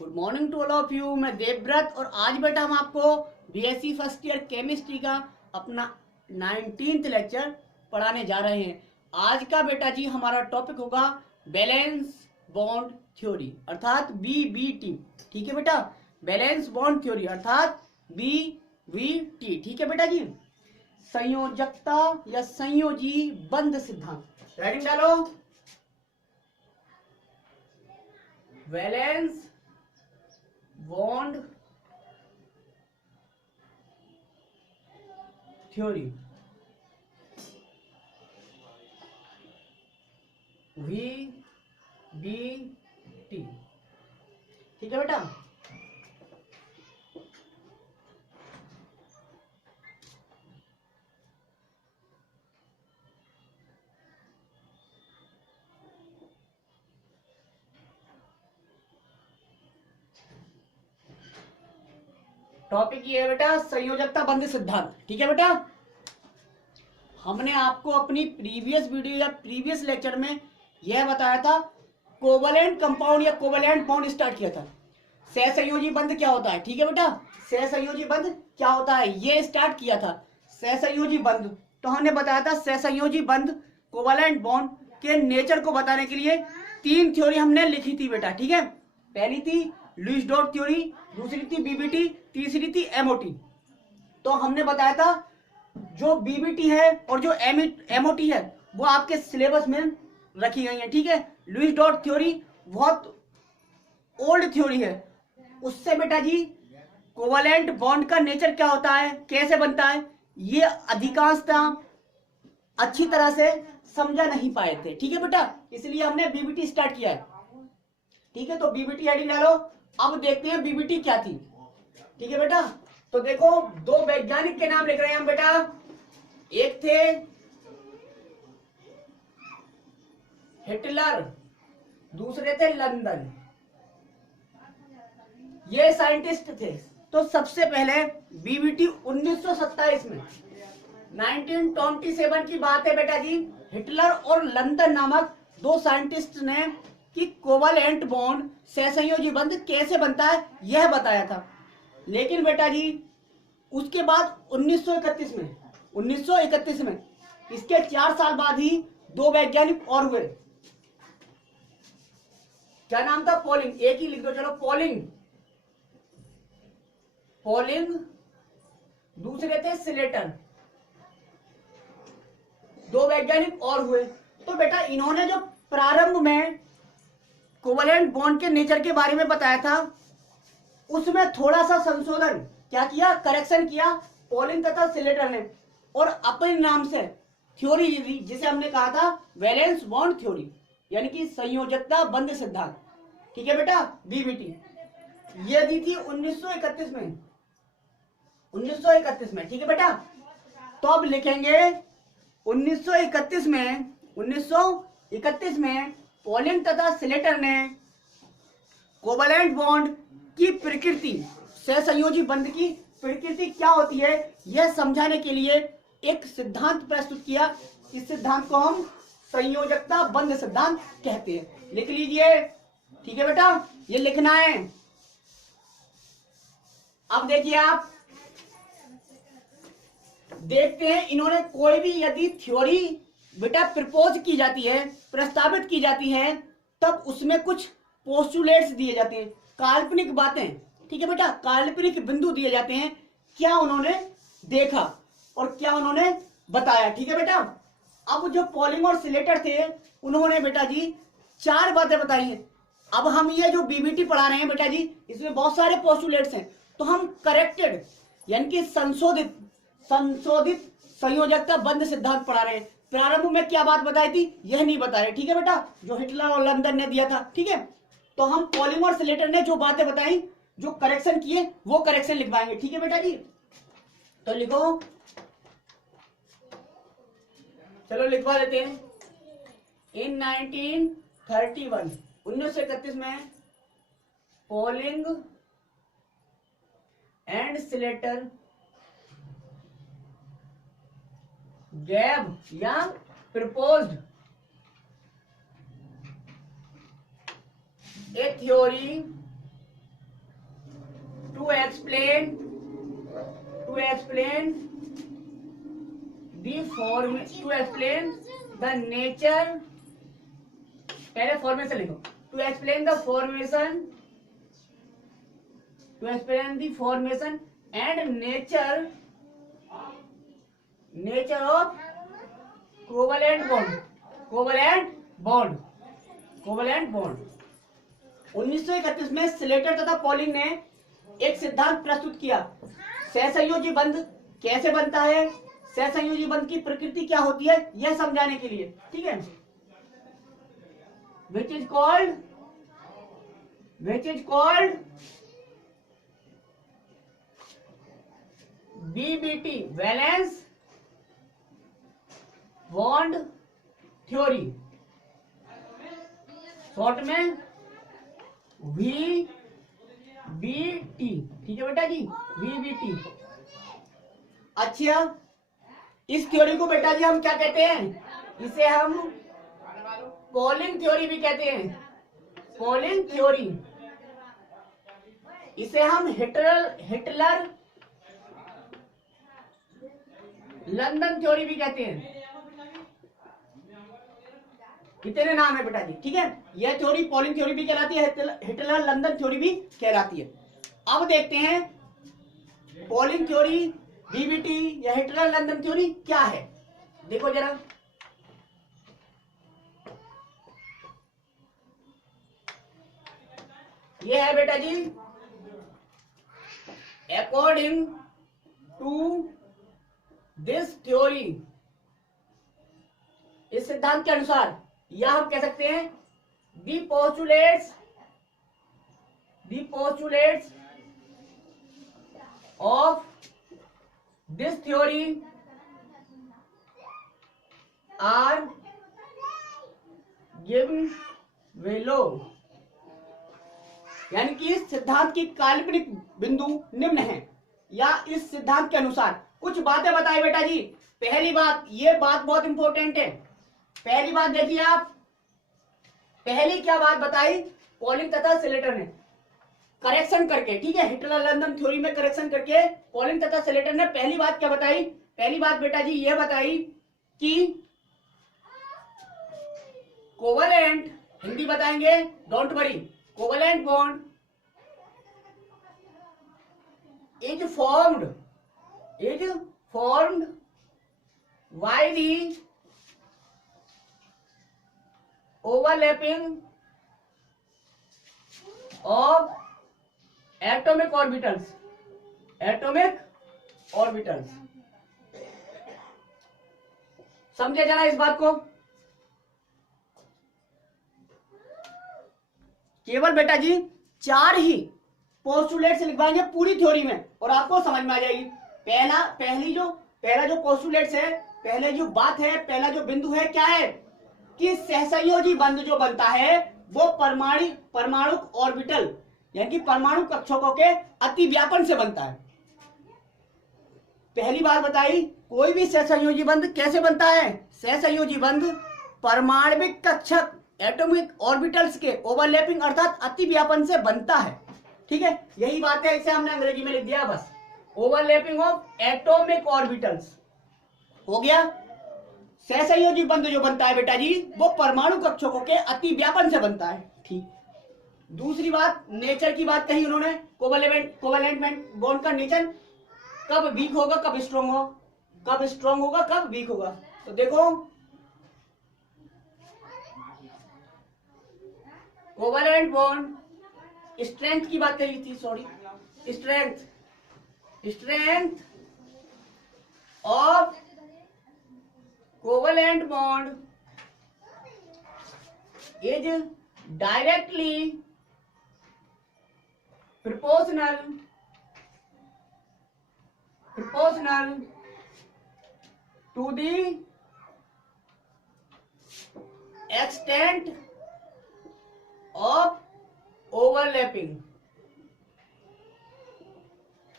Good morning to all of you. मैं देवव्रत और आज बेटा हम आपको बीएससी फर्स्ट ईयर केमिस्ट्री का अपना 19th लेक्चर पढ़ाने जा रहे हैं। आज का बेटा जी हमारा टॉपिक होगा बैलेंस बॉन्ड थ्योरी अर्थात बीबीटी। ठीक है बेटा, बैलेंस बॉन्ड थ्योरी अर्थात बीबीटी। ठीक है बेटा जी, संयोजकता या संयोजी बंध सिद्धांत। राइटिंग डालो, वैलेंस बॉन्ड थ्योरी VBT। ठीक है बेटा, टॉपिक ये है बेटा संयोजकता बंध सिद्धांत। ठीक है बेटा, हमने आपको अपनी प्रीवियस वीडियो या प्रीवियस लेक्चर में यह बताया था कोवलेंट कंपाउंड या कोवलेंट बॉन्ड स्टार्ट किया था। सहसंयोजी बंध क्या होता है। ठीक है बेटा, सहसंयोजी बंध क्या होता है ये स्टार्ट किया था। सहसंयोजी बंध तो हमने बताया था सहसंयोजी बंध कोवलेंट बॉन्ड के नेचर को बताने के लिए 3 थ्योरी हमने लिखी थी बेटा। ठीक है, पहली थी लुईस डॉट थ्योरी, दूसरी थी बीबीटी, तीसरी थी एमओटी। तो हमने बताया था जो बीबीटी है और जो एमओटी है वो आपके सिलेबस में रखी गई है। ठीक है, लुईस डॉट थ्योरी बहुत ओल्ड थ्योरी है, उससे बेटा जी कोवलेंट बॉन्ड का नेचर क्या होता है, कैसे बनता है, ये अधिकांशतः अच्छी तरह से समझा नहीं पाए थे। ठीक है बेटा, इसलिए हमने बीबीटी स्टार्ट किया है। ठीक है, तो बीबीटी हेडिंग डालो। अब देखते हैं बीबीटी क्या थी। ठीक है बेटा, तो देखो 2 वैज्ञानिक के नाम लिख रहे हैं हम बेटा। एक थे हिटलर, दूसरे थे लंदन। ये साइंटिस्ट थे। तो सबसे पहले बीबीटी 1927 में 1927 की बात है बेटा जी, हिटलर और लंदन नामक 2 साइंटिस्ट ने कि कोवलेंट बॉन्ड सहसंयोजी बंध कैसे बनता है यह बताया था। लेकिन बेटा जी उसके बाद 1931 में इसके 4 साल बाद ही 2 वैज्ञानिक और हुए। क्या नाम था? पॉलिंग। एक ही लिख दो चलो, पॉलिंग। दूसरे थे स्लेटर। 2 वैज्ञानिक और हुए। तो बेटा इन्होंने जो प्रारंभ में कोवलेंट बॉन्ड के नेचर के बारे में बताया था उसमें थोड़ा सा संशोधन क्या किया, करेक्शन किया पॉलिंग तथा स्लेटर ने, और अपने नाम से थ्योरी जिसे हमने कहा था वैलेंस बॉन्ड थ्योरी यानी कि संयोजकता बंध सिद्धांत। ठीक है बेटा, बीबीटी ये दी थी 1931 में। 1931 में। ठीक है बेटा, तो अब लिखेंगे 1931 में पॉलिंग तथा स्लेटर ने कोवलेंट बॉन्ड की प्रकृति, सहसंयोजी बंध की प्रकृति क्या होती है यह समझाने के लिए एक सिद्धांत प्रस्तुत किया। इस सिद्धांत को हम संयोजकता बंध सिद्धांत कहते हैं। लिख लीजिए। ठीक है बेटा, ये लिखना है। अब देखिए आप देखते हैं इन्होंने कोई भी यदि थ्योरी बेटा प्रपोज की जाती है, प्रस्तावित की जाती है, तब उसमें कुछ पोस्टुलेट्स दिए जाते हैं, काल्पनिक बातें। ठीक है बेटा, काल्पनिक बिंदु दिए जाते हैं, क्या उन्होंने देखा और क्या उन्होंने बताया। ठीक है बेटा, अब जो पॉलिंग और स्लेटर थे उन्होंने बेटा जी 4 बातें बताई हैं। अब हम ये जो बीबीटी पढ़ा रहे हैं बेटा जी इसमें बहुत सारे पोस्टुलेट्स हैं, तो हम करेक्टेड यानी कि संशोधित संयोजकता बंध सिद्धांत पढ़ा रहे हैं। प्रारंभ में क्या बात बताई थी यह नहीं बता रहे। ठीक है बेटा, जो हिटलर और लंदन ने दिया था। ठीक है, तो हम पॉलिंग और स्लेटर ने जो बातें बताई, जो करेक्शन किए वो करेक्शन लिखवाएंगे। ठीक है बेटा जी, तो लिखो, चलो लिखवा देते हैं। इन 1931 में पॉलिंग एंड स्लेटर गैब या proposed a theory to explain the nature, पहले फॉर्मेशन लिखो, to explain the formation and nature of covalent bond. 1931 में स्लेटर तथा पॉलिंग ने एक सिद्धांत प्रस्तुत किया, सहसंयोजी बंध कैसे बनता है, सहसंयोजी बंध की प्रकृति क्या होती है, यह समझाने के लिए। ठीक है, which is called BBT, valence bond theory, short में VBT। ठीक है बेटा जी, VBT। अच्छा, इस थ्योरी को बेटा जी हम क्या कहते हैं, इसे हम पॉलिंग थ्योरी भी कहते हैं, पॉलिंग थ्योरी। इसे हम हिटलर लंदन थ्योरी भी कहते हैं। कितने नाम है बेटा जी। ठीक है, यह थ्योरी पॉलिंग थ्योरी भी कहलाती है, हिटलर लंदन थ्योरी भी कहलाती है। अब देखते हैं पॉलिंग थ्योरी, बीबीटी या हिटलर लंदन थ्योरी क्या है। देखो जरा, ये है बेटा जी, अकॉर्डिंग टू दिस थ्योरी, इस सिद्धांत के अनुसार, या हम कह सकते हैं the postulates of this theory are given below. यानी कि इस सिद्धांत की काल्पनिक बिंदु निम्न है, या इस सिद्धांत के अनुसार कुछ बातें बताई बेटा जी। पहली बात, ये बात बहुत इंपॉर्टेंट है। पहली बात देखिए आप, पहली क्या बात बताई, पॉलिंग तथा स्लेटर ने करेक्शन करके, ठीक है, हिटलर लंदन थ्योरी में करेक्शन करके पॉलिंग तथा स्लेटर ने पहली बात क्या बताई, पहली बात बेटा जी ये बताई कि कोवलेंट, हिंदी बताएंगे, don't worry, covalent bond is formed by the overlapping of atomic orbitals। समझे जरा इस बात को। केवल बेटा जी 4 ही पोस्टुलेट से लिखवाएंगे पूरी थ्योरी में और आपको समझ में आ जाएगी। पहला जो पोस्टुलेट्स है, पहले जो बात है, पहला जो बिंदु है क्या है कि सहसंयोजी बंध जो बनता है वो परमाणु ऑर्बिटल यानी कि परमाणु कक्षकों के अति व्यापन से बनता है। पहली बात बताई, कोई भी सहसंयोजी बंध कैसे बनता है, सहसंयोजी बंध परमाणविक कक्षक एटॉमिक ऑर्बिटल्स के ओवरलैपिंग अर्थात अति व्यापन से बनता है। ठीक है, यही बात है, इसे हमने अंग्रेजी में लिख दिया बस, ओवरलैपिंग ऑफ एटॉमिक ऑर्बिटल्स हो गया। सहसंयोजी बंध जो बनता है बेटा जी वो परमाणु कक्षकों के अति व्यापन से बनता है। ठीक, दूसरी बात, नेचर की बात कही उन्होंने, कोवलेंट बॉन्ड का नेचर कब वीक होगा कब स्ट्रॉन्ग होगा कब वीक होगा। तो देखो कोवलेंट बॉन्ड स्ट्रेंथ की बात कही थी, sorry, strength of covalent bond is directly proportional to the extent of overlapping।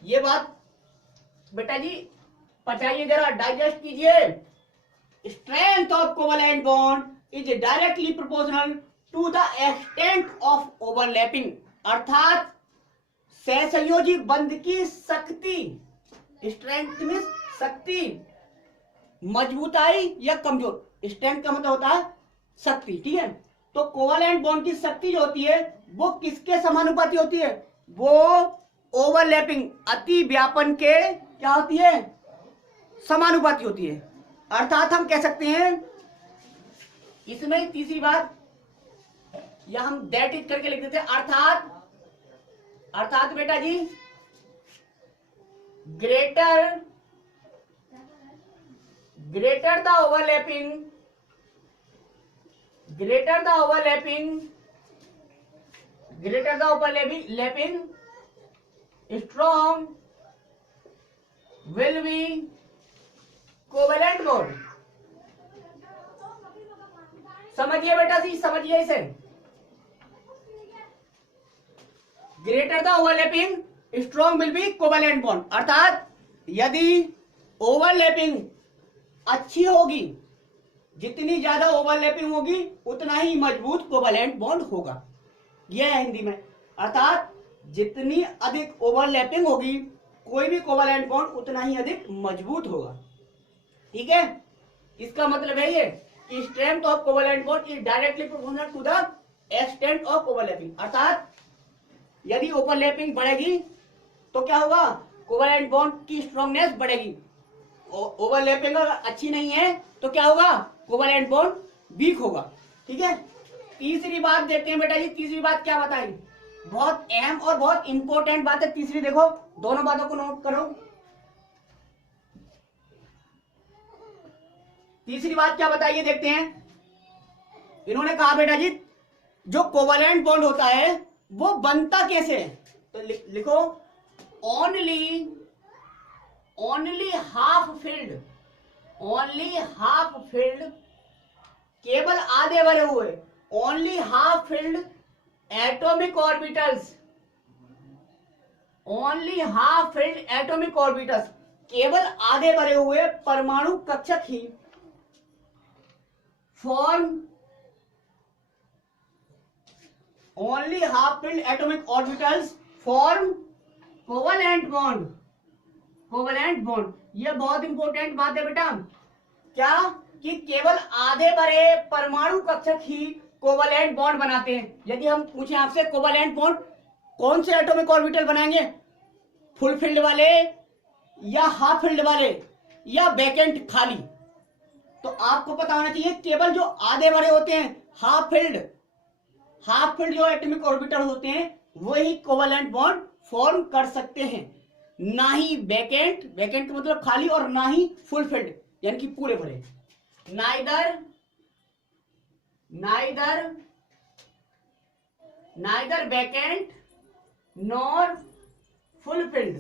ये बात बेटा जी पचाइए जरा, डाइजेस्ट कीजिए। Strength of covalent bond is directly proportional to the extent of overlapping, अर्थात सहसंयोजी बंध की शक्ति, स्ट्रेंथ मीन्स शक्ति, मजबूताई या कमजोर। स्ट्रेंथ का मतलब होता है शक्ति, ठीक है। तो कोवैलेंट बॉन्ड की शक्ति जो होती है वो किसके समानुपाती होती है? वो ओवरलैपिंग, अति व्यापन के क्या होती है? समानुपाती होती है। अर्थात हम कह सकते हैं इसमें तीसरी बात, या हम दैट इज करके लिख देते हैं, अर्थात बेटा जी greater the overlapping strong will be covalent bond। समझिए बेटा जी, समझिए इसे। Greater the overlapping strong will be covalent bond, अर्थात यदि ओवरलैपिंग अच्छी होगी, जितनी ज्यादा ओवरलैपिंग होगी उतना ही मजबूत कोवैलेंट बॉन्ड होगा। यह है हिंदी में, अर्थात जितनी अधिक ओवरलैपिंग होगी कोई भी कोवैलेंट बॉन्ड उतना ही अधिक मजबूत होगा, ठीक है। इसका मतलब है ये कि strength of covalent bond is directly proportional to the extent of overlapping. अर्थात यदि ओवरलैपिंग बढ़ेगी तो क्या होगा? कोवैलेंट बॉन्ड की स्ट्रॉन्गनेस बढ़ेगी। ओवरलैपिंग अगर अच्छी नहीं है तो क्या होगा? कोवैलेंट बॉन्ड वीक होगा, ठीक है। तीसरी बात देखते हैं बेटा जी, तीसरी बात क्या बताई? बहुत अहम और बहुत इंपॉर्टेंट बात है तीसरी, देखो दोनों बातों को नोट करो। तीसरी बात क्या बताइए, देखते हैं। इन्होंने कहा बेटा जी जो कोवैलेंट बॉन्ड होता है वो बनता कैसे है? तो लिखो ओनली हाफ फिल्ड, केवल आधे भरे हुए, only half filled atomic orbitals, केवल आधे भरे हुए परमाणु कक्षक ही form, only half filled atomic orbitals form covalent bond. ये बहुत इंपॉर्टेंट बात है बेटा, क्या कि केवल आधे भरे परमाणु कक्षक ही कोवैलेंट बॉन्ड बनाते हैं। यदि हम पूछें आपसे कोवैलेंट बॉन्ड कौन से एटॉमिक ऑर्बिटल बनाएंगे, फुल फील्ड वाले या हाफ फील्ड वाले या वैकेंट खाली, तो आपको पता होना चाहिए केवल जो आधे भरे होते हैं, हाफ फील्ड जो एटॉमिक ऑर्बिटल होते हैं वही कोवैलेंट बॉन्ड फॉर्म कर सकते हैं, ना ही वैकेंट का मतलब खाली, और ना ही फुल फील्ड यानी कि पूरे भरे। Neither vacant nor full field,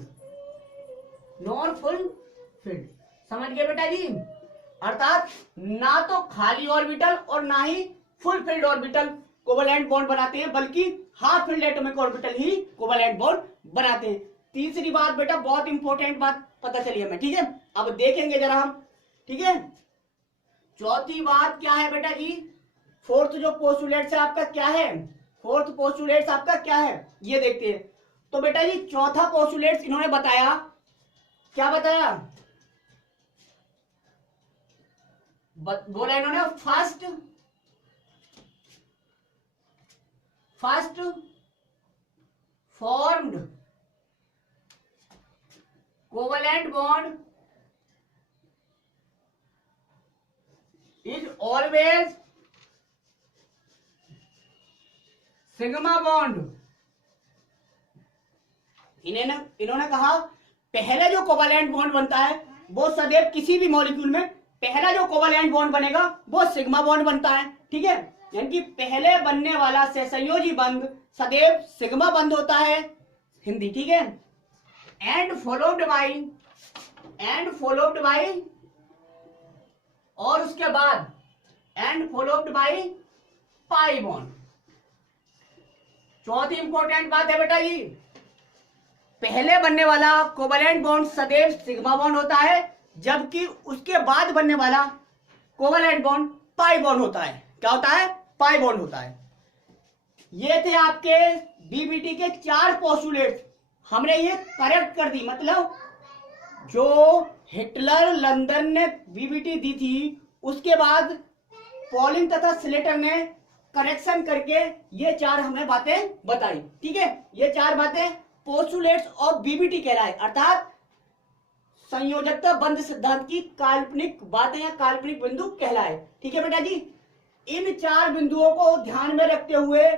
समझ गए बेटा जी? अर्थात ना तो खाली ऑर्बिटल और ना ही full filled orbital covalent bond बनाते हैं, बल्कि हाफ फील्ड एटॉमिक ऑर्बिटल ही कोवैलेंट बॉन्ड बनाते हैं। तीसरी बात बेटा बहुत इंपॉर्टेंट बात पता चली हमें, ठीक है। अब देखेंगे जरा हम, ठीक है। चौथी बात क्या है बेटा जी? फोर्थ जो पोस्टुलेट है आपका क्या है? फोर्थ पोस्टुलेट आपका क्या है ये देखते हैं। तो बेटा जी चौथा पोस्टुलेट इन्होंने बताया, क्या बताया? बोला इन्होंने first formed covalent bond is always sigma bond. इन्होंने कहा पहले जो कोवैलेंट बॉन्ड बनता है वो सदैव किसी भी मॉलिक्यूल में पहला जो कोवैलेंट बॉन्ड बनेगा वो सिग्मा बॉन्ड बनता है, ठीक है। यानी कि पहले बनने वाला सहसंयोजी बंध सदैव सिग्मा बंध होता है, हिंदी, ठीक है। एंड फॉलोड बाय और उसके बाद and followed by pi bond. चौथी इंपॉर्टेंट बात है बेटा जी, पहले बनने वाला कोवैलेंट बॉन्ड सदैव सिग्मा बॉन्ड होता है, जबकि उसके बाद बनने वाला कोवैलेंट बॉन्ड पाई बॉन्ड होता है। क्या होता है? पाई बॉन्ड होता है। ये थे आपके बीबीटी के 4 पोस्टुलेट्स। हमने ये करेक्ट कर दी, मतलब जो हिटलर लंदन ने बीबीटी दी थी उसके बाद पॉलिंग तथा स्लेटर ने करेक्शन करके ये 4 हमें बातें बताई। ठीक है, ये 4 बातें पोस्टुलेट्स ऑफ बीबीटी कहलाए, अर्थात संयोजकता बंध सिद्धांत की काल्पनिक बातें या काल्पनिक बिंदु कहलाए। ठीक है बेटा जी, इन 4 बिंदुओं को ध्यान में रखते हुए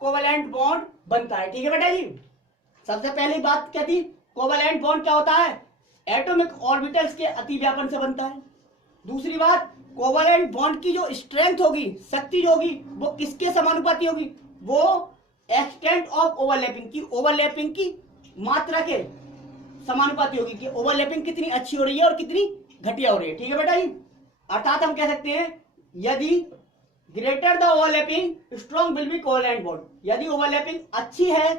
कोवेलेंट बॉन्ड बनता है। ठीक है बेटा जी, सबसे पहली बात क्या थी, कोवेलेंट बॉन्ड क्या होता है, एटॉमिक ऑर्बिटल्स के अतिव्यापन से बनता है। दूसरी बात, कोवेलेंट बॉन्ड की जो स्ट्रेंथ होगी, शक्ति जो होगी, वो किसके समानुपाती होगी, वो एक्सटेंट ऑफ ओवरलैपिंग की मात्रा के समानुपाती होगी कि ओवरलैपिंग कितनी अच्छी हो रही है और कितनी घटिया हो रही है। ठीक है बेटा जी, अर्थात हम कह सकते हैं यदि greater the overlapping strong will be covalent bond, यदि ओवरलैपिंग अच्छी है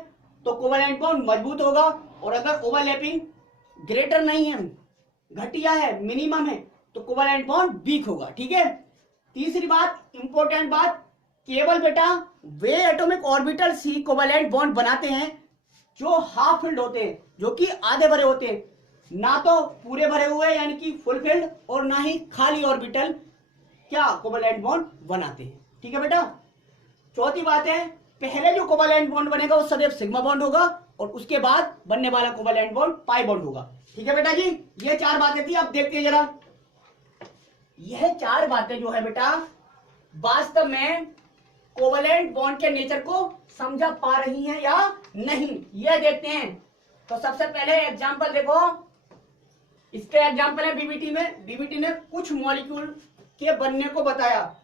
तो कोवेलेंट बॉन्ड मजबूत होगा, और अगर ओवरलैपिंग ग्रेटर नहीं है, घटिया है, मिनिमम है, तो कोवेलेंट बॉन्ड वीक होगा। ठीक है, तीसरी बात, इंपॉर्टेंट बात, केवल बेटा वे एटॉमिक ऑर्बिटल्स ही कोवेलेंट बॉन्ड बनाते हैं जो हाफ फिल्ड होते हैं, जो कि आधे भरे होते हैं, ना तो पूरे भरे हुए यानी कि फुल फिल्ड, और ना ही खाली ऑर्बिटल क्या कोवेलेंट बॉन्ड बनाते हैं। ठीक है बेटा, चौथी बात है, पहले जो कोवेलेंट बॉन्ड बनेगा वो सदैव सिग्मा बॉन्ड होगा, और उसके बाद बनने वाला कोवेलेंट बॉन्ड पाई बॉन्ड होगा। ठीक है बेटा जी, ये 4 बातें थी। अब देखते हैं जरा, यह 4 बातें जो है बेटा वास्तव में कोवेलेंट बॉन्ड के नेचर को समझा पा रही हैं या नहीं, यह देखते हैं। तो सबसे पहले एग्जांपल देखो, इसके एग्जांपल है बीबीटी में, बीबीटी ने कुछ मॉलिक्यूल के बनने को बताया।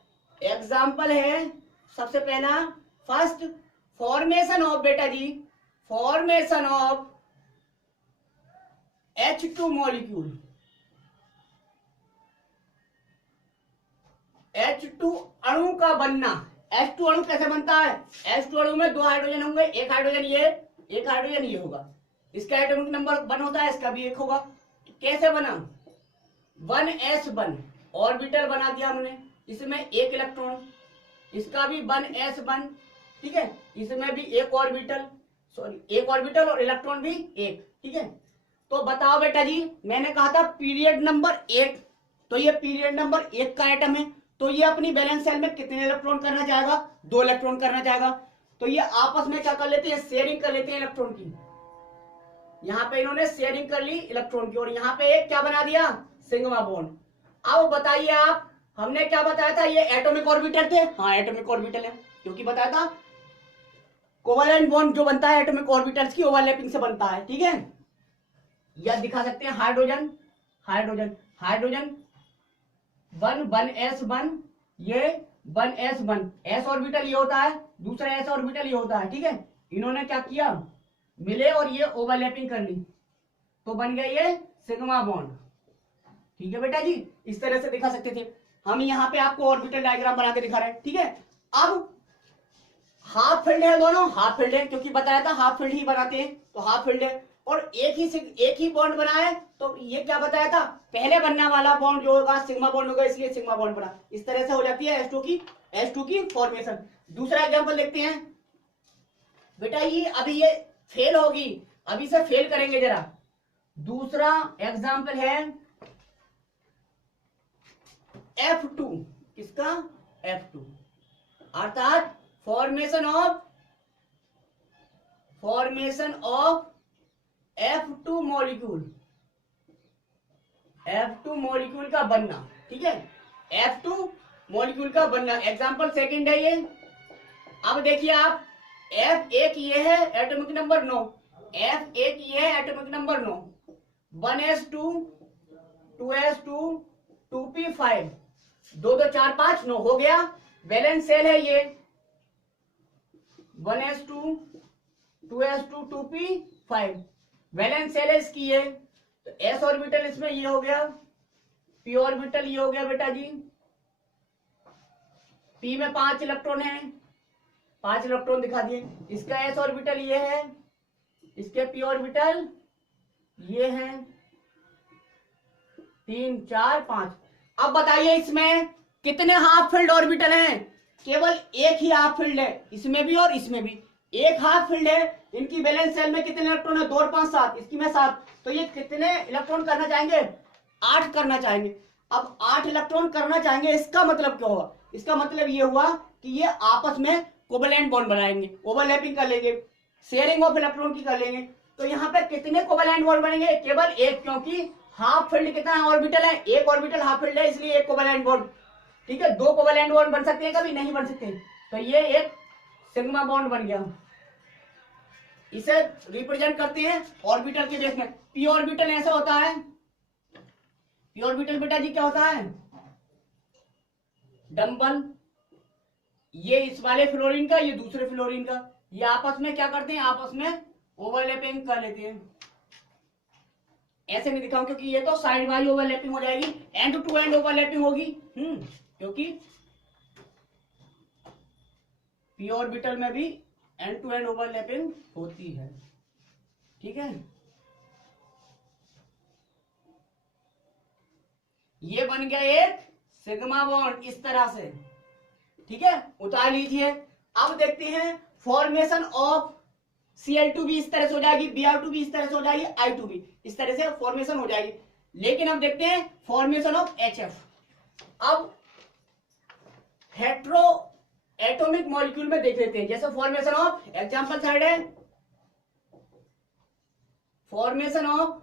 एग्जांपल है सबसे पहला, फर्स्ट फॉर्मेशन ऑफ बेटा जी, formation of H2 molecule, H2 अणु का बनना। H2 अणु कैसे बनता है, H2 अणु में 2 हाइड्रोजन होंगे, एक हाइड्रोजन ये, एक हाइड्रोजन ये होगा, इसका एटॉमिक नंबर 1 होता है, इसका भी 1 होगा। तो कैसे बना, 1s1 ऑर्बिटल बना दिया हमने, इसमें 1 इलेक्ट्रॉन, इसका भी 1s1, ठीक है, इसमें भी 1 ऑर्बिटल, सॉरी 1 ऑर्बिटल और इलेक्ट्रॉन भी 1। ठीक है, तो बताओ बेटा जी, मैंने कहा था पीरियड नंबर 1, तो ये पीरियड नंबर 1 का एटम है, तो ये अपनी बैलेंस सेल में कितने इलेक्ट्रॉन करना चाहेगा, 2 इलेक्ट्रॉन करना चाहेगा। तो ये आपस में क्या कर लेते हैं, शेयरिंग कर लेते हैं इलेक्ट्रॉन की। यहाँ पे इन्होंने शेयरिंग कर ली इलेक्ट्रॉन की, और यहाँ पे एक क्या बना दिया, सिग्मा बॉन्ड। अब बताइए आप, हमने क्या बताया था, ये एटॉमिक ऑर्बिटल थे, हाँ एटॉमिक ऑर्बिटल है, क्योंकि बताया था कोवेलेंट बॉन्ड जो बनता है एटॉमिक ऑर्बिटल्स की ओवरलैपिंग से बनता है। ठीक है, यह दिखा सकते हैं, हाइड्रोजन हाइड्रोजन हाइड्रोजन 1s1, ये 1s1, s ऑर्बिटल ये होता है, दूसरा s ऑर्बिटल ये होता है। ठीक है, इन्होंने क्या किया, मिले और ये ओवरलैपिंग कर ली, तो बन गया ये सिग्मा बॉन्ड। ठीक है बेटा जी, इस तरह से दिखा सकते थे हम, यहाँ पे आपको ऑर्बिटल डायग्राम बना के दिखा रहे हैं। ठीक है, अब हाफ फील्ड है, दोनों हाफ फील्ड है, क्योंकि बताया था हाफ फील्ड ही बनाते हैं, तो हाफ फील्ड है, और एक ही बॉन्ड बना है, तो ये क्या बताया था, पहले बनने वाला बॉन्ड जो होगा सिग्मा बॉन्ड होगा, इसलिए सिग्मा बॉन्ड बना। इस तरह से हो जाती है H2 की फॉर्मेशन। दूसरा एग्जांपल देखते हैं बेटा, ये अभी ये फेल होगी, अभी से फेल करेंगे जरा। दूसरा एग्जांपल है F2, किसका, F2, अर्थात फॉर्मेशन ऑफ F2 मॉलिक्यूल का बनना। ठीक है, F2 मॉलिक्यूल का बनना, एग्जांपल सेकंड है ये। अब देखिए आप, F1 ये है एटॉमिक नंबर 9, F1 ये है atomic number 9, 1s2 2s2 2p5, 2 2 4 5 9 हो गया। वैलेंस सेल है ये 1s2 2s2 2p5, valence shell है इसकी ये, तो s ऑर्बिटल इसमें ये हो गया, p ऑर्बिटल ये हो गया बेटा जी, p में 5 इलेक्ट्रॉन है, 5 इलेक्ट्रॉन दिखा दिए, इसका s ऑर्बिटल ये है, इसके p ऑर्बिटल ये है, 3 4 5। अब बताइए इसमें कितने हाफ फील्ड ऑर्बिटल हैं, केवल एक ही हाफ फील्ड है, इसमें भी और इसमें भी एक हाफ फील्ड है, इनकी वैलेंस सेल में कितने इलेक्ट्रॉन है? 2 और 5 7, इसकी में 7, तो ये कितने इलेक्ट्रॉन करना चाहेंगे? 8 करना चाहेंगे। अब 8 इलेक्ट्रॉन करना चाहेंगे, इसका मतलब क्या हुआ? इसका मतलब ये हुआ कि ये आपस में कोवेलेंट बॉन्ड बनाएंगे, ओवरलैपिंग कर लेंगे, शेयरिंग ऑफ इलेक्ट्रॉन की कर लेंगे। तो यहाँ पे कितने कोवेलेंट बॉन्ड बनेंगे? केवल एक, क्योंकि हाफ फील्ड कितना ऑर्बिटल है? एक ऑर्बिटल हाफ फील्ड है, इसलिए एक कोवेलेंट बॉन्ड। ठीक है, 2 कोवेलेंट बॉन्ड बन सकते हैं? कभी नहीं बन सकते। तो ये एक सिग्मा बॉन्ड बन गया। इसे रिप्रेजेंट करते हैं ऑर्बिटल के बेस में। पी ऑर्बिटल ऐसा होता है। पी ऑर्बिटल बेटा जी क्या होता है? डंबल, ये इस वाले फ्लोरीन का, ये दूसरे फ्लोरीन का, ये आपस में क्या करते हैं? आपस में ओवरलैपिंग कर लेते हैं। ऐसे नहीं दिखाऊं क्योंकि ये तो साइड वाइज ओवरलैपिंग हो जाएगी, एंड टू एंड ओवरलैपिंग होगी। क्योंकि पी ऑर्बिटल में भी एंड टू एंड ओवरलैपिंग होती है। ठीक है, ये बन गया एक सिग्मा बॉन्ड इस तरह से। ठीक है, उतार लीजिए। अब देखते हैं फॉर्मेशन ऑफ Cl2 भी इस तरह से हो जाएगी, Br2 भी इस तरह से हो जाएगी, I2 भी इस तरह से फॉर्मेशन हो जाएगी। लेकिन अब देखते हैं फॉर्मेशन ऑफ HF। अब हेट्रो एटॉमिक मॉलिक्यूल में देख लेते हैं। जैसे फॉर्मेशन ऑफ, एग्जांपल साइड है, formation of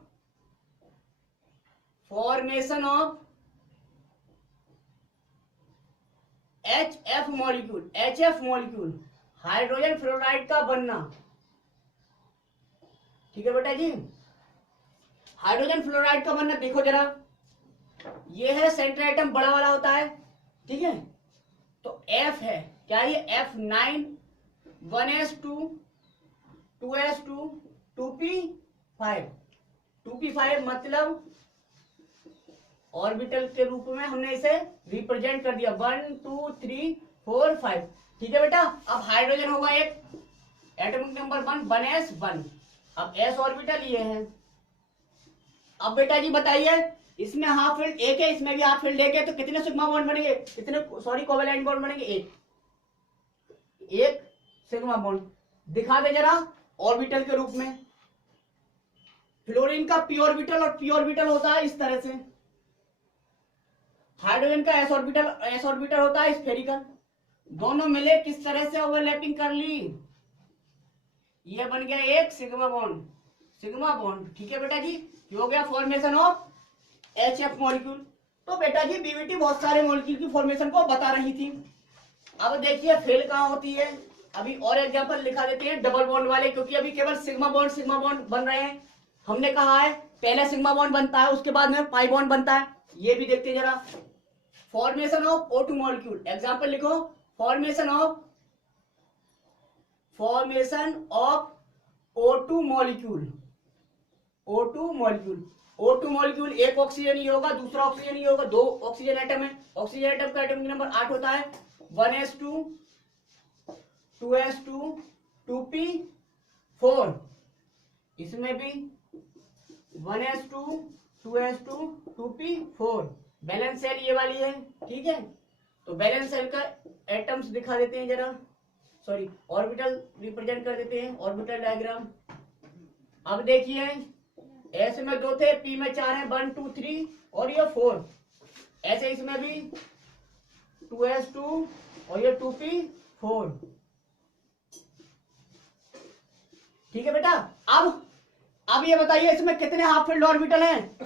HF molecule, HF molecule, hydrogen fluoride का बनना। ठीक है बेटा जी, हाइड्रोजन फ्लोराइड का बनना देखो जरा, ये है सेंट्रल एटम, बड़ा वाला होता है। ठीक है, तो F है क्या? ये F9 1s2 2s2 2p5, 2p5 मतलब ऑर्बिटल के रूप में हमने इसे रिप्रेजेंट कर दिया, 1 2 3 4 5। ठीक है बेटा, अब हाइड्रोजन होगा एक, एटॉमिक नंबर 1 1s1। अब s ऑर्बिटल ये है। अब बेटा जी बताइए, इसमें हाफ फील्ड एक है, इसमें भी हाफ फील्ड एक है, तो कितने सिग्मा बॉन्ड बनेंगे? कितने, सॉरी, कोवेलेंट बॉन्ड बनेंगे? एक सिग्मा बॉन्ड। दिखा दे जरा ऑर्बिटल के रूप में। फ्लोरीन का पी ऑर्बिटल और पी ऑर्बिटल होता है इस तरह से, हाइड्रोजन का एस ऑर्बिटल होता है स्फेरिकल। दोनों मिले किस तरह से ओवरलैपिंग कर ली, ये बन गया एक सिग्मा बॉन्ड, सिग्मा बॉन्ड। ठीक है बेटा जी, ये हो गया फॉर्मेशन ऑफ HF मॉलिक्यूल। तो बेटा जी बीवीटी बहुत सारे मॉलिक्यूल की फॉर्मेशन को बता रही थी। अब देखिए फेल कहाँ होती है। अभी और एग्जांपल लिखा देते हैं डबल बॉन्ड वाले, क्योंकि अभी केवल सिग्मा बॉन्ड बन रहे हैं। हमने कहा है पहले सिग्मा बॉन्ड बनता है, उसके बाद में पाई बॉन्ड बनता है। ये भी देखते हैं जरा, formation of O2 molecule. Example लिखो, formation of O2 molecule. O2 molecule एक ऑक्सीजन ही होगा, दूसरा ऑक्सीजन ही होगा, 2 ऑक्सीजन एटम है। ऑक्सीजन एटम का एटॉमिक नंबर 8 होता है, 1s2 2s2 2p4। इसमें भी 1s2 2s2 2p4। Balance cell ये वाली है। ठीक है, तो बैलेंस सेल का एटम्स दिखा देते हैं जरा, सॉरी ऑर्बिटल रिप्रेजेंट कर देते हैं, ऑर्बिटल डायग्राम। अब देखिए एस में 2 थे, पी में 4 है, 1 2 3 और ये 4। ऐसे इसमें भी 2s2 और ये 2p4। ठीक है बेटा, अब ये बताइए इसमें कितने हाफ फील्ड ऑर्बिटल हैं?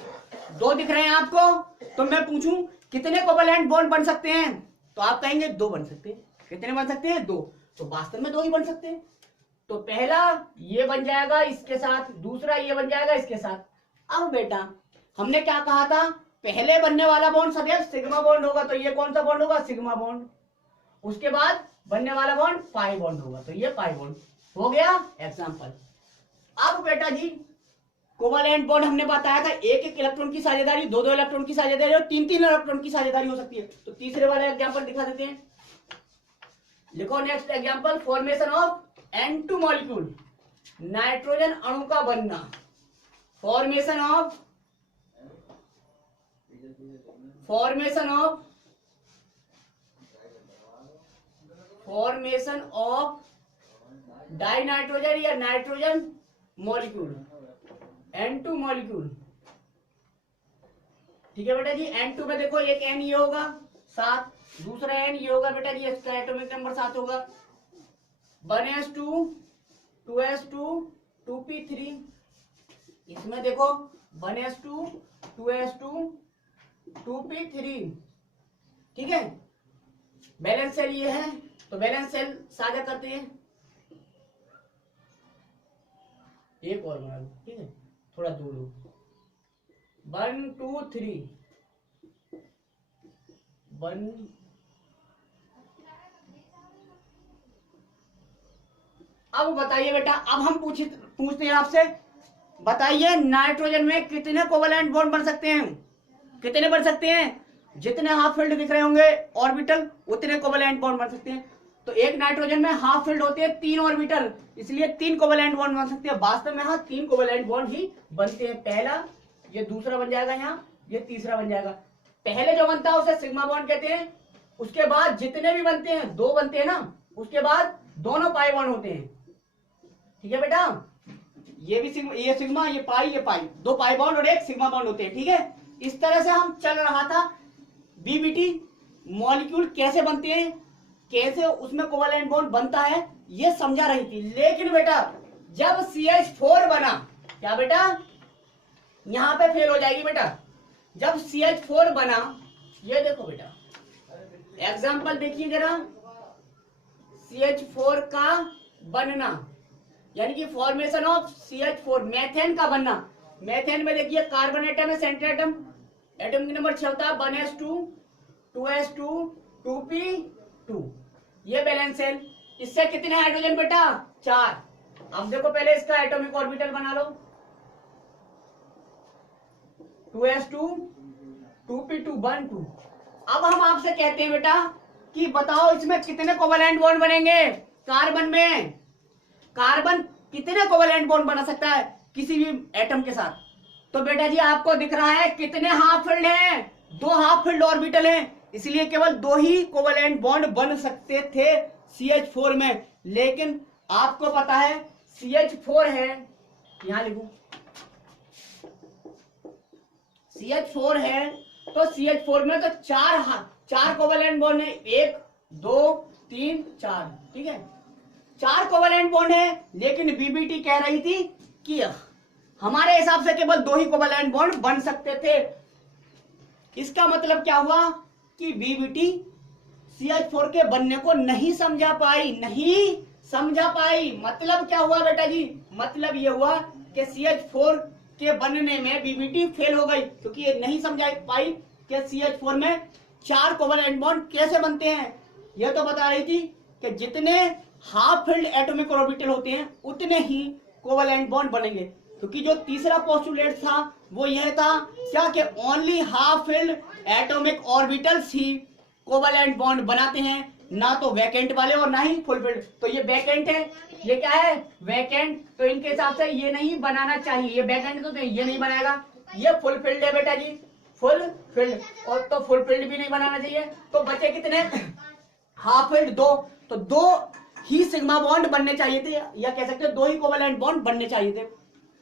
2 दिख रहे हैं आपको। तो मैं पूछूं कितने कोवेलेंट बॉन्ड बन सकते हैं, तो आप कहेंगे 2 बन सकते हैं। कितने बन सकते हैं? 2। तो वास्तव में 2 ही बन सकते हैं। तो पहला ये बन जाएगा इसके साथ, दूसरा ये बन जाएगा इसके साथ। अब बेटा हमने क्या कहा था, पहले बनने वाला बॉन्ड सदैव सिग्मा बॉन्ड होगा, तो ये कौन सा बॉन्ड होगा? Sigma bond. उसके बाद बनने वाला बॉन्ड पाई बॉन्ड होगा, तो ये पाई बॉन्ड हो गया एग्जांपल। अब बेटा जी कोवेलेंट बॉन्ड हमने बताया था एक इलेक्ट्रॉन की साझेदारी, 2 इलेक्ट्रॉन की साझेदारी और 3 इलेक्ट्रॉन की साझेदारी हो सकती है। तो तीसरे वाला एग्जांपल दिखा देते हैं। लिखो next example, formation of N2 molecule, nitrogen अणु का बनना। फॉर्मेशन ऑफ डाई नाइट्रोजन या नाइट्रोजन मॉलिक्यूल, N2 मॉलिक्यूल। ठीक है बेटा जी, N2 में देखो एक N ये होगा 7, दूसरा N ये होगा बेटा जी, इसका एटॉमिक नंबर 7 होगा। 1s2 2s2 2p3, इसमें देखो 1s2 2s2 2p3। ठीक है, बैलेंस सेल ये है, तो बैलेंस सेल साझा करते हैं। एक और बना लो, ठीक है, थोड़ा दूर हो। 1 2 3 1। अब बताइए बेटा, अब हम पूछते हैं आपसे, बताइए नाइट्रोजन में कितने कोवैलेंट बॉन्ड बन सकते हैं? कितने बन सकते हैं? जितने हाफ फील्ड दिख रहे होंगे ऑर्बिटल, उतने कोवैलेंट बॉन्ड बन सकते हैं। तो एक नाइट्रोजन में हाफ फील्ड होते हैं 3 ऑर्बिटल, इसलिए 3 कोवैलेंट बॉन्ड बन सकते हैं। वास्तव में हाँ 3 कोवैलेंट बॉन्ड ही बनते हैं। पहला, ये दूसरा बन जाएगा, यहाँ ये तीसरा बन जाएगा। पहले जो बनता है उसे सिग्मा बॉन्ड कहते हैं। उसके बाद जितने भी बनते हैं, 2 बनते हैं ना, उसके बाद दोनों पाई बॉन्ड होते हैं। ठीक है बेटा, ये भी सिग्मा, ये सिग्मा, ये पाई, 2 पाई बॉन्ड और 1 सिग्मा बॉन्ड होते हैं। ठीक है, इस तरह से हम चल रहा था। बीबीटी मॉलिक्यूल कैसे बनते हैं, कैसे उसमें कोवैलेंट बॉन्ड बनता है, ये समझा रही थी। लेकिन बेटा जब CH4 बना, क्या बेटा, यहां पे फेल हो जाएगी बेटा। जब CH4 बना, ये देखो बेटा एग्जांपल देखिए जरा, CH4 का बनना, यानी कि फॉर्मेशन ऑफ CH4, मेथेन का बनना। मेथेन में देखिए कार्बन एटम है, सेंट्रल एटम, एटॉमिक नंबर 6 होता है 1s2 2s2 2p2, ये बैलेंस सेल। इससे कितने हाइड्रोजन बेटा? 4। अब देखो पहले इसका एटॉमिक ऑर्बिटल बना लो, 2s2 2p2 1 2। अब हम आपसे कहते हैं बेटा कि बताओ इसमें कितने कोवैलेंट बॉन्ड बनेंगे? कार्बन में, कार्बन कितने कोवैलेंट बॉन्ड बना सकता है किसी भी एटम के साथ? तो बेटा जी आपको दिख रहा है कितने हाफ फील्ड हैं? 2 हाफ फील्ड ऑर्बिटल हैं, इसलिए केवल 2 ही कोवैलेंट बॉन्ड बन सकते थे CH4 में। लेकिन आपको पता है CH4 है, यहां लिखूं, CH4 है, तो CH4 में तो 4 कोवैलेंट बॉन्ड है, 1 2 3 4। ठीक है, 4 कोवैलेंट बॉन्ड है। लेकिन बीबीटी कह रही थी कि हमारे हिसाब से केवल 2 ही कोवैलेंट बॉन्ड बन सकते थे। इसका मतलब क्या हुआ कि बीबीटी CH4 के बनने को नहीं समझा पाई। मतलब क्या हुआ बेटा जी? मतलब ये हुआ कि CH4 के बनने में बीबीटी फेल हो गई, क्योंकि ये नहीं समझा पाई कि CH4 में 4 कोवैलेंट बॉन्ड कैसे बनते हैं। यह तो बता रही थी कि जितने हाफ फील्ड एटॉमिक ऑर्बिटल होते हैं उतने ही कोवैलेंट बॉन्ड बनेंगे, क्योंकि जो तीसरा पोस्टुलेट था वो यह था क्या कि only half filled atomic orbitals ही कोवैलेंट बॉन्ड बनाते हैं, ना तो वैकेंट वाले और ना ही फुल फील्ड। तो ये वैकेंट है, ये क्या है? वैकेंट। तो इनके हिसाब से ये नहीं बनाना चाहिए, ये वैकेंट तो ये नहीं बनाएगा, ये फुल फील्ड है बेटा जी, फुल फील्ड। और तो फुल फील्ड भी नहीं बनाना चाहिए। तो बचे कितने? Half field 2। तो 2 ही सिग्मा बॉन्ड बनने चाहिए थे, या कह सकते हैं 2 ही कोवैलेंट बॉन्ड बनने चाहिए थे,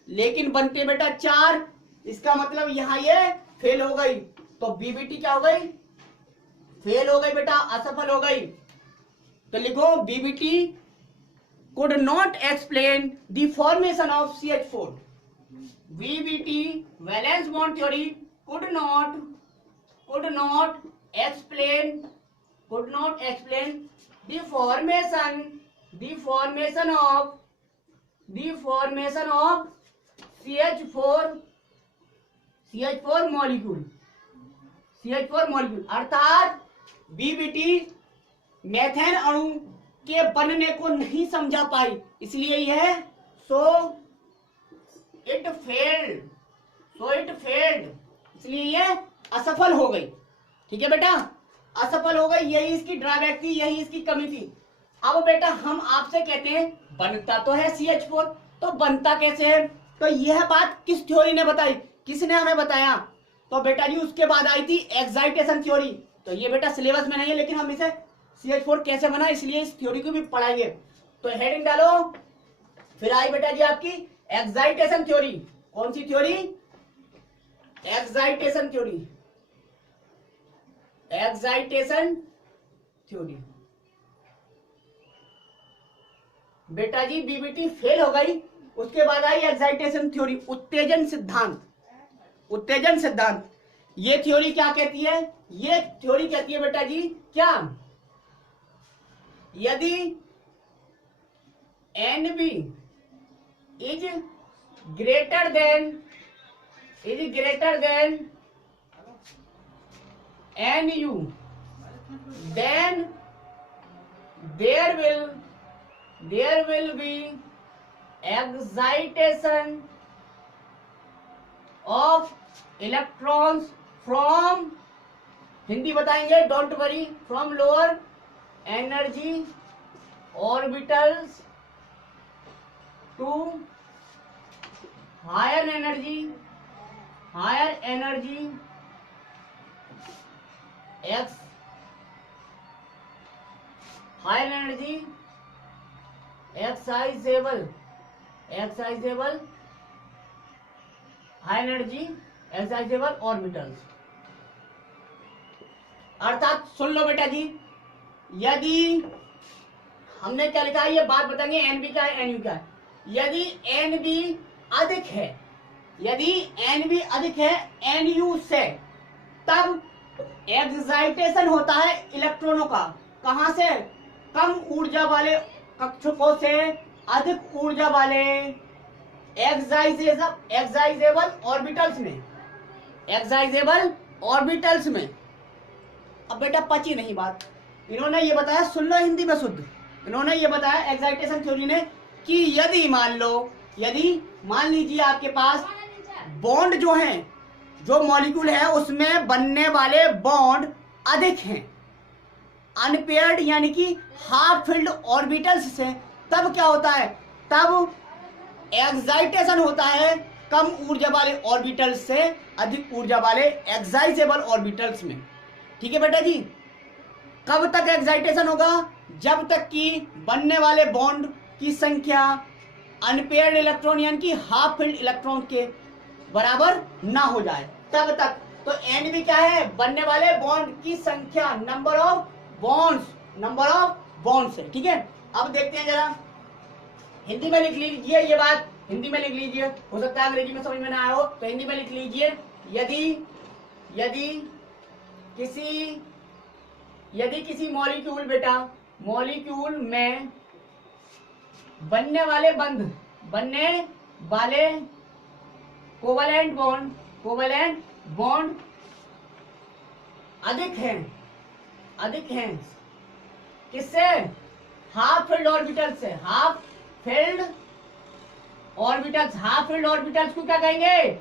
लेकिन बनते बेटा 4। इसका मतलब यहां ये फेल हो गई। तो बीबीटी क्या हो गई? फेल हो गई बेटा, असफल हो गई। तो लिखो BBT could not explain the formation of CH4. BBT valence bond theory could not explain the formation of CH4 molecule। अर्थात बीबीटी मेथेन अणु के बनने को नहीं समझा पाई, इसलिए यह इट फेल्ड, इसलिए यह असफल हो गई। ठीक है बेटा, असफल हो गई, यही इसकी ड्रॉबैक थी, यही इसकी कमी थी। अब बेटा हम आपसे कहते हैं बनता तो है CH4, तो बनता कैसे है? तो यह बात किस थ्योरी ने बताई, किसने हमें बताया? तो बेटा जी उसके बाद आई थी एक्साइटेशन थ्योरी। तो ये बेटा सिलेबस में नहीं है, लेकिन हम इसे CH4 कैसे बना इसलिए इस थ्योरी को भी पढ़ाएंगे। तो हेडिंग डालो। फिर आई बेटा जी आपकी एक्साइटेशन थ्योरी। कौन सी theory? Excitation theory. Excitation theory. बेटा जी बीबीटी फेल हो गई, उसके बाद आई एक्साइटेशन थ्योरी, उत्तेजन सिद्धांत। उत्तेजन सिद्धांत ये थ्योरी क्या कहती है? ये थ्योरी कहती है बेटा जी क्या, यदि N B is greater than N U, then there will be excitation of electrons from, Hindi बताएंगे don't worry, from lower energy orbitals to higher energy ex higher energy excitable high energy excitable orbitals. अर्थात सुन लो बेटा जी, यदि हमने क्या लिखा है ये बात बताएंगे, एनबी क्या है एनयू क्या है। यदि एनबी अधिक है, यदि एनबी अधिक है एनयू से, तब एक्साइटेशन होता है इलेक्ट्रॉनों का। कहां से? कम ऊर्जा वाले कक्षकों से अधिक ऊर्जा वाले एक्साइजेबल ऑर्बिटल्स में, एक्साइजेबल ऑर्बिटल्स में। अब बेटा पची नहीं बात, इन्होंने ये बताया, सुन लो हिंदी में शुद्ध, इन्होंने ये बताया एक्साइटेशन थ्योरी ने कि यदि मान लो, यदि मान लीजिए आपके पास बॉन्ड जो हैं, जो मॉलिक्यूल है उसमें बनने वाले बॉन्ड अधिक हैं अनपेयर्ड यानी कि हाफ फील्ड ऑर्बिटल्स से, तब क्या होता है? तब एक्साइटेशन होता है कम ऊर्जा वाले ऑर्बिटल्स से अधिक ऊर्जा वाले एक्साइटेबल ऑर्बिटल्स में। ठीक है बेटा जी। कब तक एक्साइटेशन होगा? जब तक कि बनने वाले बॉन्ड की संख्या अनपेयर्ड इलेक्ट्रॉन यानी कि हाफ फील्ड इलेक्ट्रॉन के बराबर ना हो जाए, तब तक। तो एन भी क्या है? बनने वाले बॉन्ड की संख्या, नंबर ऑफ बॉन्ड्स है। ठीक है, अब देखते हैं जरा, हिंदी में लिख लीजिए ये बात, हिंदी में लिख लीजिए, हो सकता है अंग्रेजी में समझ में ना आया हो, तो हिंदी में लिख लीजिए। यदि किसी मॉलिक्यूल बेटा, मॉलिक्यूल में बनने वाले कोवैलेंट बॉन्ड अधिक हैं किससे? हाफ फील्ड ऑर्बिटल से। हाफ फील्ड ऑर्बिटल्स को क्या कहेंगे?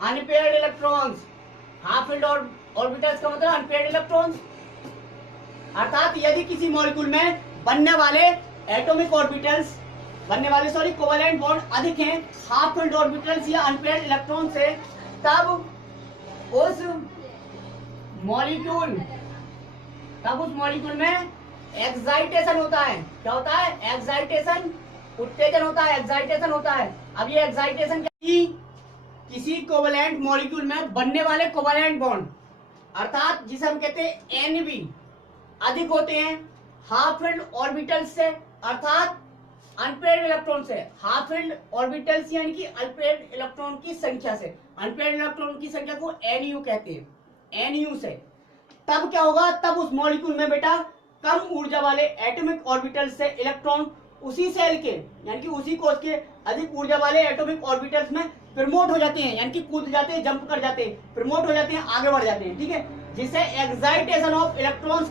Unpaired electrons. Half field orbitals का मतलब अनपेयर्ड इलेक्ट्रॉन्स। अर्थात यदि किसी मॉलिक्यूल में बनने वाले कोवैलेंट बॉन्ड अधिक हैं हाफ फील्ड ऑर्बिटल्स या अनपेयर्ड इलेक्ट्रॉन से, तब उस मॉलिक्यूल में एक्साइटेशन होता है। क्या होता है? एक्साइटेशन, उत्तेजन होता है, एक्साइटेशन होता है। अब ये एक्साइटेशन किसी कोवैलेंट मॉलिक्यूल में बनने वाले कोवैलेंट बॉन्ड, अर्थात जिसे हम कहते हैं एनबी, अधिक होते हैं हाफ फील्ड ऑर्बिटल्स से, अर्थात अनपेयर्ड इलेक्ट्रॉन से। हाफ फील्ड ऑर्बिटल्स यानी कि अनपेयर्ड इलेक्ट्रॉन की संख्या से, अनपेयर्ड इलेक्ट्रॉन की संख्या को एनयू कहते हैं, एनयू से। तब क्या होगा? तब उस मॉलिक्यूल में बेटा कम ऊर्जा वाले एटॉमिक ऑर्बिटल से इलेक्ट्रॉन उसी सेल के यानी कि उसी कोश के अधिक ऊर्जा वाले एटॉमिक ऑर्बिटल्स में प्रमोट हो जाते हैं, यानी कि कूद जाते हैं, जंप कर जाते हैं, प्रमोट हो जाते हैं, आगे बढ़ जाते हैं। ठीक है, जिसे एक्साइटेशन ऑफ इलेक्ट्रॉन्स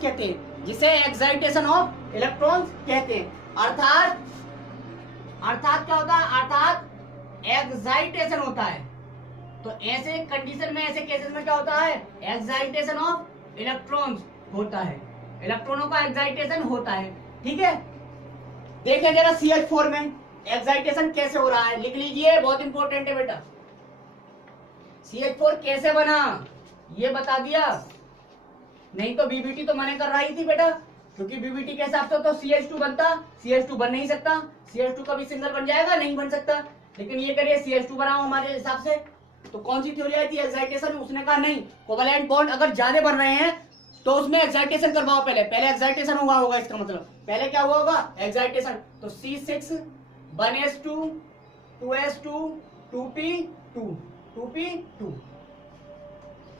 कहते हैं, अर्थात क्या होता है? अर्थात एक्साइटेशन होता है। तो ऐसे कंडीशन में, ऐसे केसेस में क्या होता है? एक्साइटेशन ऑफ इलेक्ट्रॉन्स होता है, इलेक्ट्रॉनों का एक्साइटेशन होता है। ठीक है, देखिए जरा CH4 में एक्साइटेशन कैसे हो रहा है, लिख लीजिए, बहुत इंपॉर्टेंट है बेटा। CH4 कैसे बना ये बता दिया, नहीं तो बीबीटी तो मना कर रही थी बेटा क्योंकि बीबीटी के हिसाब से तो CH2 बनता, CH2 बन नहीं सकता, CH2 कभी सिंगल बन जाएगा, नहीं बन सकता। लेकिन ये करिए CH2 बना हो हमारे हिसाब से, तो कौन सी थ्योरी आई थी एक्साइटेशन? उसने कहा नहीं, कोवैलेंट बॉन्ड अगर ज्यादा बन रहे हैं तो उसमें एक्साइटेशन करवाओ, पहले एक्साइटेशन हुआ होगा, इसका मतलब पहले क्या हुआ होगा? एक्साइटेशन। तो C6 1s2 2s2 2p2 2p2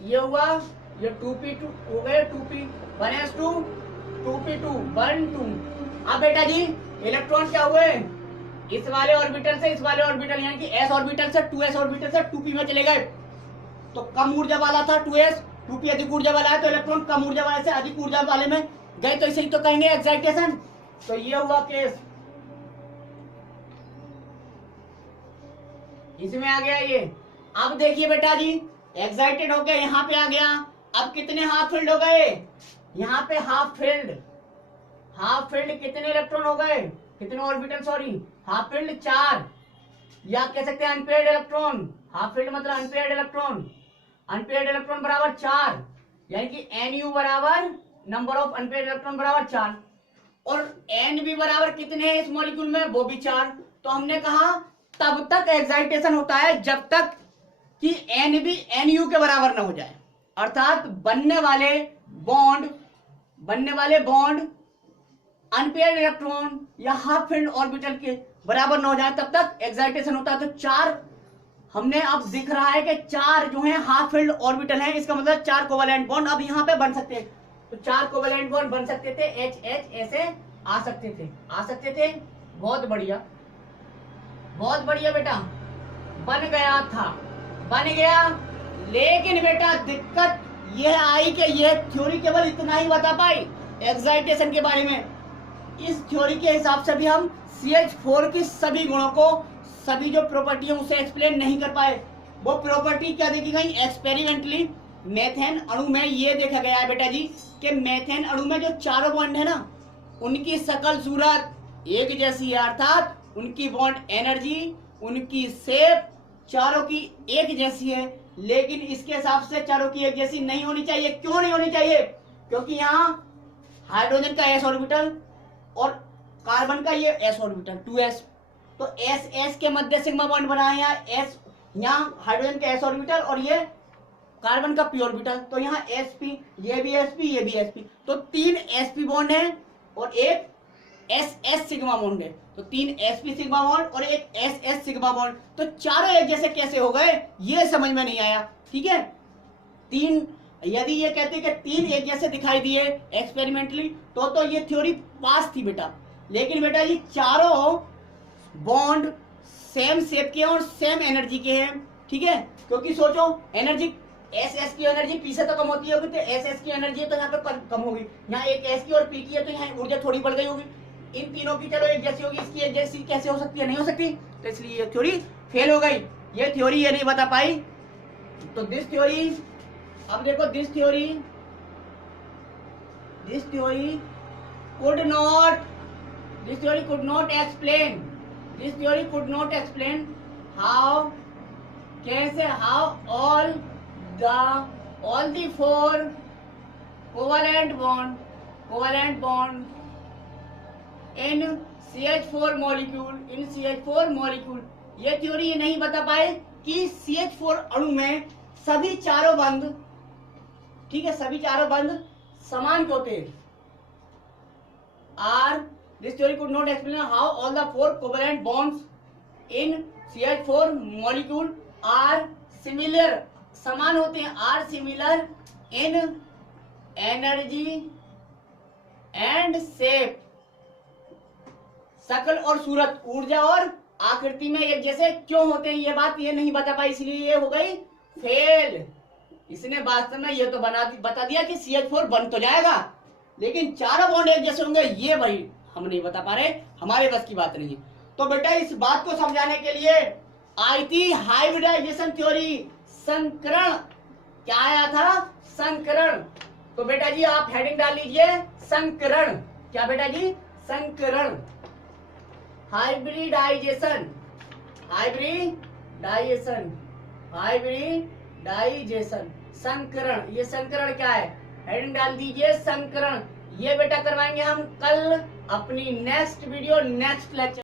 ये हुआ, ये 2p2 हो गए, 2p 1s2 2p2 1 2। अब बेटा जी इलेक्ट्रॉन क्या हुए? इस वाले ऑर्बिटल से इस वाले ऑर्बिटल यानी कि s ऑर्बिटल से 2s ऑर्बिटल से 2p में चले गए। तो कम ऊर्जा वाला था 2s, 2p अधिक ऊर्जा वाला है, तो इलेक्ट्रॉन कम ऊर्जा वाले से अधिक ऊर्जा वाले में गए, तो इसे ही तो कहेंगे एक्साइटेशन। तो ये हुआ केस, इसमें आ गया ये। अब देखिए बेटा जी एक्साइटेड हो गया, यहाँ पे आ गया। अब कितने हाफ फील्ड हो गए? यहाँ पे हाफ फील्ड कितने इलेक्ट्रॉन हो गए? कितने ऑर्बिटल, सॉरी हाफ फील्ड 4, या कह सकते हैं अनपेयर्ड इलेक्ट्रॉन। हाफ फील्ड मतलब अनपेयर्ड इलेक्ट्रॉन, अनपेयर्ड इलेक्ट्रॉन बराबर 4, यानी कि NU बराबर नंबर ऑफ अनपेयर्ड इलेक्ट्रॉन बराबर 4, और NB बराबर कितने हैं इस मॉलिक्यूल में? वो भी 4। तो हमने कहा तब तक एक्साइटेशन होता है जब तक कि NB NU के बराबर ना हो जाए, अर्थात बनने वाले बॉन्ड अनपेयर्ड इलेक्ट्रॉन या हाफ फील्ड ऑर्बिटल के बराबर ना हो जाए, तब तक एक्साइटेशन होता है। तो 4 हमने अब दिख रहा है कि 4 जो है हाफ फील्ड ऑर्बिटल है, इसका मतलब 4 कोवैलेंट बॉन्ड अब यहाँ पे बन सकते हैं। तो 4 कोवैलेंट बॉन्ड बन सकते थे, H ऐसे आ सकते थे। बहुत बढ़िया बेटा, बन गया। लेकिन बेटा दिक्कत यह आई कि यह थ्योरी केवल इतना ही बता पाई एक्साइटेशन के बारे में। इस थ्योरी के हिसाब से भी हम CH4 की सभी गुणों को, सभी जो प्रॉपर्टी है उसे एक्सप्लेन नहीं कर पाए। वो प्रॉपर्टी क्या देखी गई? एक्सपेरिमेंटली मेथेन अणु में ये देखा गया है बेटा जी कि मेथेन अणु में जो चारों बॉन्ड है ना, उनकी शकल सूरत एक जैसी है, अर्थात उनकी बॉन्ड एनर्जी, उनकी शेप चारों की एक जैसी है। लेकिन इसके हिसाब से चारों की एक जैसी नहीं होनी चाहिए। क्यों नहीं होनी चाहिए? क्योंकि यहाँ हाइड्रोजन का s ऑर्बिटल और कार्बन का ये s ऑर्बिटल 2s, तो s के मध्य सिग्मा बॉन्ड बना है यहाँ हाइड्रोजन का s ऑर्बिटल और ये कार्बन का p ऑर्बिटल, तो यहाँ sp, ये भी sp, तो 3 sp बॉन्ड है और एक ss सिग्मा बॉन्ड है, तो 3 sp सिग्मा बॉन्ड और एक ss सिग्मा बॉन्ड। तो चारों एक जैसे कैसे हो गए ये समझ में नहीं आया। ठीक है, 3 यदि ये कहते कि 3 एक जैसे दिखाई दिए एक्सपेरिमेंटली तो ये थ्योरी पास थी बेटा। लेकिन बेटा ये चारों बॉन्ड सेम शेप के और सेम एनर्जी के हैं। ठीक है, क्योंकि सोचो एनर्जी SS की एनर्जी P से तो कम होती होगी, तो SS की एनर्जी तो यहाँ पे कम होगी। यहाँ एक S की और P की है, तो यहाँ ऊर्जा थोड़ी बढ़ गई होगी। इन तीनों की चलो एक जैसी होगी, इसकी एक जैसी कैसे हो सकती है? नहीं हो सकती, तो इसलिए ये थ्योरी फेल हो गई। ये थ्योरी ये नहीं बता पाई। तो दिस थ्योरी, अब देखो this theory could not explain how all the 4 covalent bond in CH4 molecule, ये थ्योरी ये नहीं बता पाए कि CH4 अणु में सभी चारों बंध, ठीक है, सभी चारों बंध समान क्यों थे। This theory could not explain how all the 4 covalent bonds in CH4 molecule are similar, समान होते हैं, are similar in energy and shape, शकल और सूरत, ऊर्जा और आकृति में एक जैसे क्यों होते हैं, ये बात ये नहीं बता पाई, इसलिए ये हो गई फेल। इसने वास्तव में ये तो बता दिया कि CH4 बन तो जाएगा, लेकिन चारों बॉन्ड एक जैसे होंगे ये भाई हम नहीं बता पा रहे, हमारे बस की बात नहीं है। तो बेटा इस बात को समझाने के लिए आई थी हाइब्रिडाइजेशन थ्योरी, संकरण। क्या आया था? संकरण। तो बेटा जी आप हेडिंग डाल लीजिए संकरण। क्या बेटा जी? संकरण। हाइब्रिडाइजेशन, संकरण। ये संकरण क्या है? हेडिंग डाल दीजिए संकरण। ये बेटा करवाएंगे हम कल अपनी नेक्स्ट वीडियो नेक्स्ट लेक्चर।